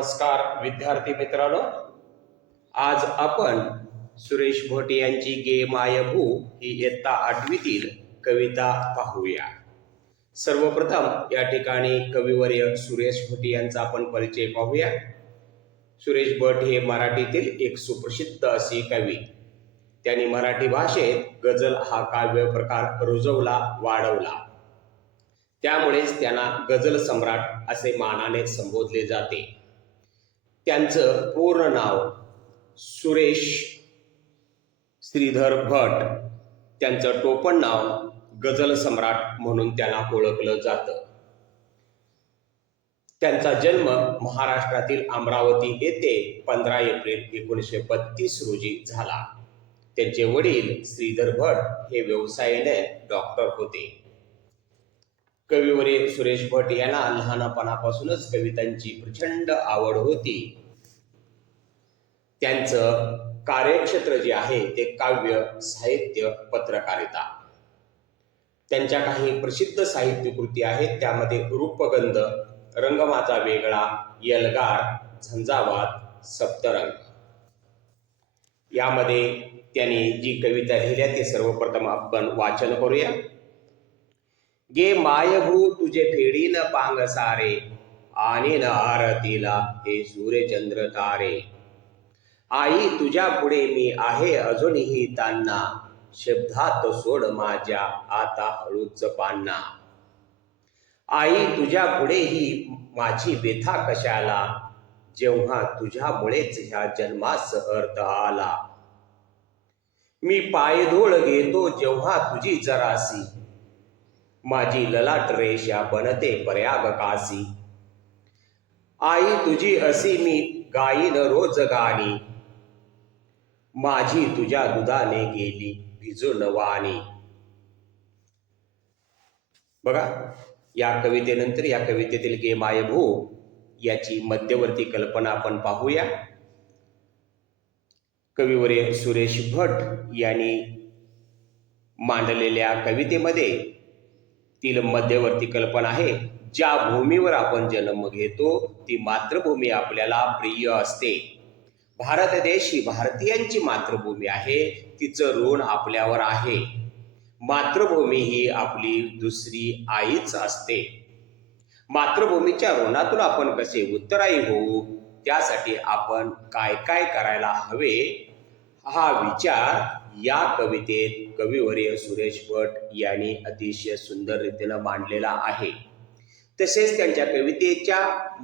नमस्कार विद्यार्थी मित्रांनो, आज आपण सुरेश भट यांची गे माय भू ही इयत्ता 8वीतील कविता पाहूया। सर्वप्रथम या ठिकाणी कविवर्य सुरेश भट यांचा आपण परिचय पाहूया। सुरेश भट हे मराठीतील एक सुप्रसिद्ध असे कवी। त्यांनी मराठी भाषेत गझल हा काव्य प्रकार रुजवला, वाढवला। त्यामुळेच त्यांना गझल सम्राट असे मानाने संबोधले जाते। त्यांचं पूर्ण नाव सुरेश श्रीधर भट, त्यांचं टोपण नाव गझल सम्राट म्हणून त्यांना ओळखलं जातं। त्यांचा जन्म महाराष्ट्रातील अमरावती येथे 15 एप्रिल 1932 रोजी झाला। त्यांचे वडील श्रीधर भट हे व्यवसायाने डॉक्टर होते। कविवर्य सुरेश भट यांना लहानपणापासूनच कवितांची प्रचंड आवड होती। त्यांचं कार्यक्षेत्र जे आहे ते काव्य, साहित्य, पत्रकारिता। त्यांच्या काही प्रसिद्ध साहित्यकृती आहेत, त्यामध्ये रूपगंध, रंग माझा वेगळा, एल्गार, झंझावात, सप्तरंग। यामध्ये त्यांनी जी कविता लिहिल्या ते सर्वप्रथम आपण वाचन करूया। गे मायभू तुझे फेडीन पांग सारे, आणि न आरतीला हे सूर्यचंद्र तारे। आई तुझ्या पुढे मी आहे अजूनही तान्हा, शब्दात सोड माझ्या आता हळूच पान्हा। आई तुझ्या पुढेही माझी व्यथा कशाला, जेव्हा तुझ्यामुळेच ह्या जन्मास अर्थ आला। मी पायधूळ घेतो जेव्हा तुझी जरासी, माझी ललाट रेषा बनते प्रयाग कासी। आई तुझी अशी मी गाईन रोज गाणी, माझी तुझ्या दुधाने गेली भिजून वाणी। बघा, या कवितेनंतर या कवितेतील गे माय भू याची मध्यवर्ती कल्पना आपण पाहूया। कविवर्य सुरेश भट यांनी मांडलेल्या कवितेमध्ये तील मध्यवर्ती कल्पना आहे, ज्या भूमीवर आपण जन्म घेतो ती मातृभूमी आपल्याला प्रिय असते। भारत देश ही भारतीयांची मातृभूमी आहे, तिचं ऋण आपल्यावर आहे। मातृभूमी ही आपली दुसरी आईच असते। मातृभूमीच्या ऋणातून आपण कसे उत्तराई होऊ, त्यासाठी आपण काय काय करायला हवे, हा विचार या कवितेत कविवर्य सुरेश भट यांनी अतिशय सुंदर रीतीने मांडलेला आहे। तसेच त्यांच्या कवितेच्या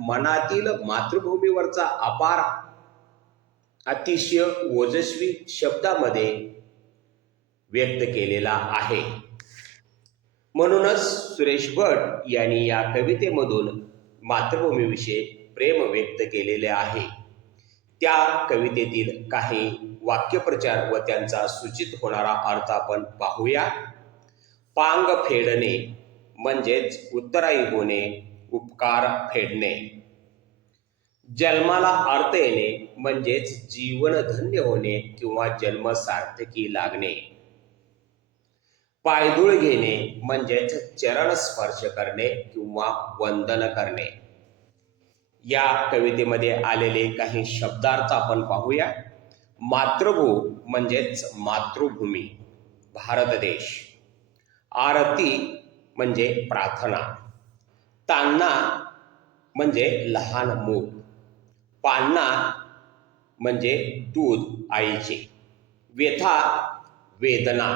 मनातील मातृभूमीवरचा अपार अतिशय ओजस्वी शब्दामध्ये व्यक्त केलेला आहे। म्हणूनच सुरेश भट यांनी या कवितेमधून मातृभूमीविषयी प्रेम व्यक्त केलेले आहे। त्या कवितेतील काही वाक्यप्रचार व त्यांचा सूचित होणारा अर्थ आपण पाहूया। पांग फेडणे म्हणजेच उत्तराई होणे, उपकार फेडणे। जन्माला अर्थ येणे म्हणजेच जीवन धन्य होणे किंवा जन्म सार्थकी लागणे। पायधूळ घेणे म्हणजेच चरण स्पर्श करणे किंवा वंदन करणे। या कवितेमध्ये आलेले काही शब्दार्थ आपण पाहूया। मातृभू म्हणजेच मातृभूमी, भारत देश। आरती म्हणजे प्रार्थना। तान्हा म्हणजे लहान मूल। पान्हा म्हणजे दूध आईचे। व्यथा वेदना।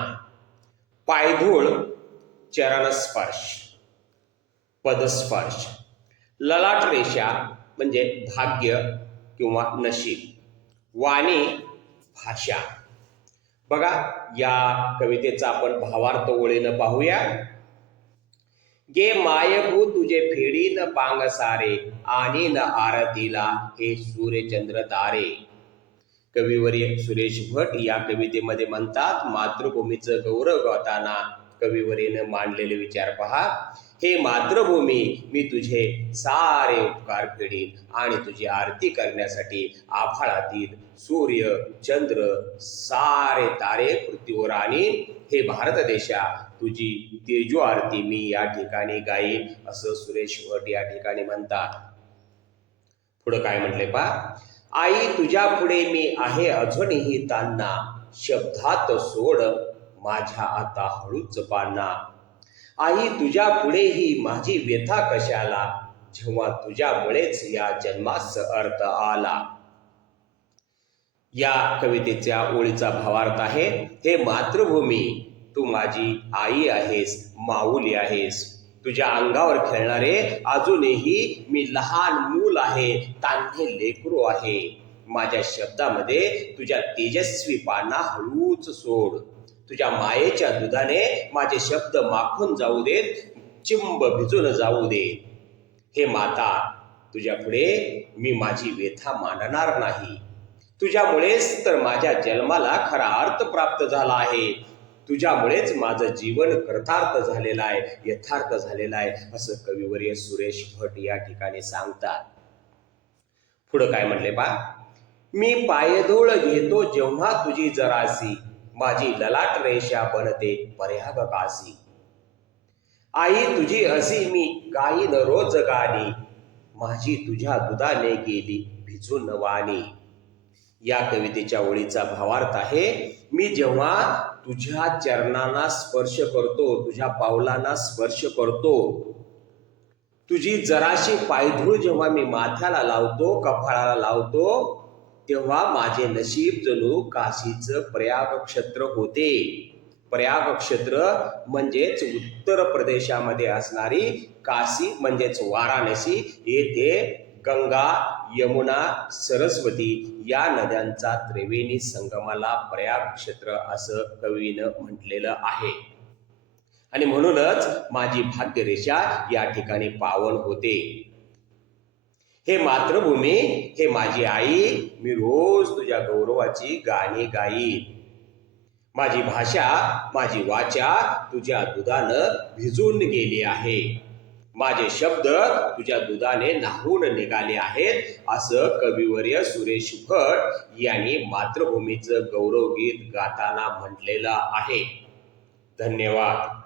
पायधूळ चरणस्पर्श, पदस्पर्श। ललाट रेषा म्हणजे भाग्य किंवा नशीब। वाणी भाषा। बघा, या कवितेचा आपण भावार्थ ओळीनं पाहूया। गे मायभू तुझे फेडीन पांग सारे, आणि न आरतीला हे सूर्यचंद्र तारे। कविवर्य सुरेश भट या कवितेमध्ये म्हणतात, मातृभूमीचं गौरव गाताना कविवर्याने मांडलेले विचार पहा। हे मातृभूमी, मी तुझे सारे उपकार फेडीन आणि तुझी आरती करण्यासाठी आभाळातील सूर्य, चंद्र, सारे तारे पृथ्वीवर आणीन। हे भारत देशा, तुझी तेजो आरती मी या ठिकाणी गाईन, असं सुरेश भट या ठिकाणी म्हणतात। पुढं काय म्हटले पा, आई तुझ्या पुढे मी आहे अजूनही तान्हा, शब्दात सोड माझ्या आता हळूच पाना. आई तुझ्या पुढेही माझी व्यथा कशाला, जेव्हा तुझ्यामुळेच या जन्मास अर्थ आला. या कवितेच्या ओळीचा भावार्थ आहे, हे मातृभूमी तू माझी आई आहेस, माऊली आहेस. तुझ्या अंगावर खेळणारे अजूनही मी लहान मूल आहे, तान्हे लेकरू आहे. माझ्या शब्दामध्ये तुझ्या तेजस्वी पाना हळूच सोड. तुझ्या मायेच्या दुधाने माझे शब्द माखून जाऊ देत, चिंब भिजून जाऊ दे. हे माता तुझ्या पुढे मी माझी व्यथा मांडणार नाही. तुझ्यामुळेच तर माझ्या जन्माला खरा अर्थ प्राप्त झाला आहे. तुझ्यामुळेच माझं जीवन कृतार्थ झालेलं आहे, यथार्थ झालेलं आहे, असं कविवर्य सुरेश भट या ठिकाणी सांगतात. पुढं काय म्हटले पा, मी पायधूळ घेतो जेव्हा तुझी जरासी, माझी ललाट रेषा बनते पर्याग कासी. आई तुझी अशी मी गाईन रोज गाणी, माझी तुझ्या दुधाने गेली भिजून वाणी. या कवितेच्या ओळीचा भावार्थ आहे, मी जेव्हा तुझ्या चरणांना स्पर्श करतो, तुझ्या पावलांना स्पर्श करतो, तुझी जराशी पायधूळ जेव्हा मी माथ्याला लावतो, कपाळाला लावतो, तेव्हा माझे नशीब जणू काशीचं प्रयाग क्षेत्र होते. प्रयाग क्षेत्र म्हणजेच उत्तर प्रदेशामध्ये असणारी काशी म्हणजेच वाराणसी येथे गंगा, यमुना, सरस्वती या नद्यांचा त्रिवेणी संगमाला प्रयाग क्षेत्र असं कवीनं म्हटलेलं आहे. आणि म्हणूनच माझी भाग्यरेषा या ठिकाणी पावन होते. हे मातृभूमी, हे माझी आई, मी रोज तुझ्या गौरवाची गाणी गाईन. माझी भाषा, माझी वाचा तुझ्या दुधानं भिजून गेली आहे. माझे शब्द तुझ्या दुधाने न्हाऊन निघाले आहेत, असं कविवर्य सुरेश भट यांनी मातृभूमीचं गौरवगीत गाताना म्हटलेलं आहे. धन्यवाद.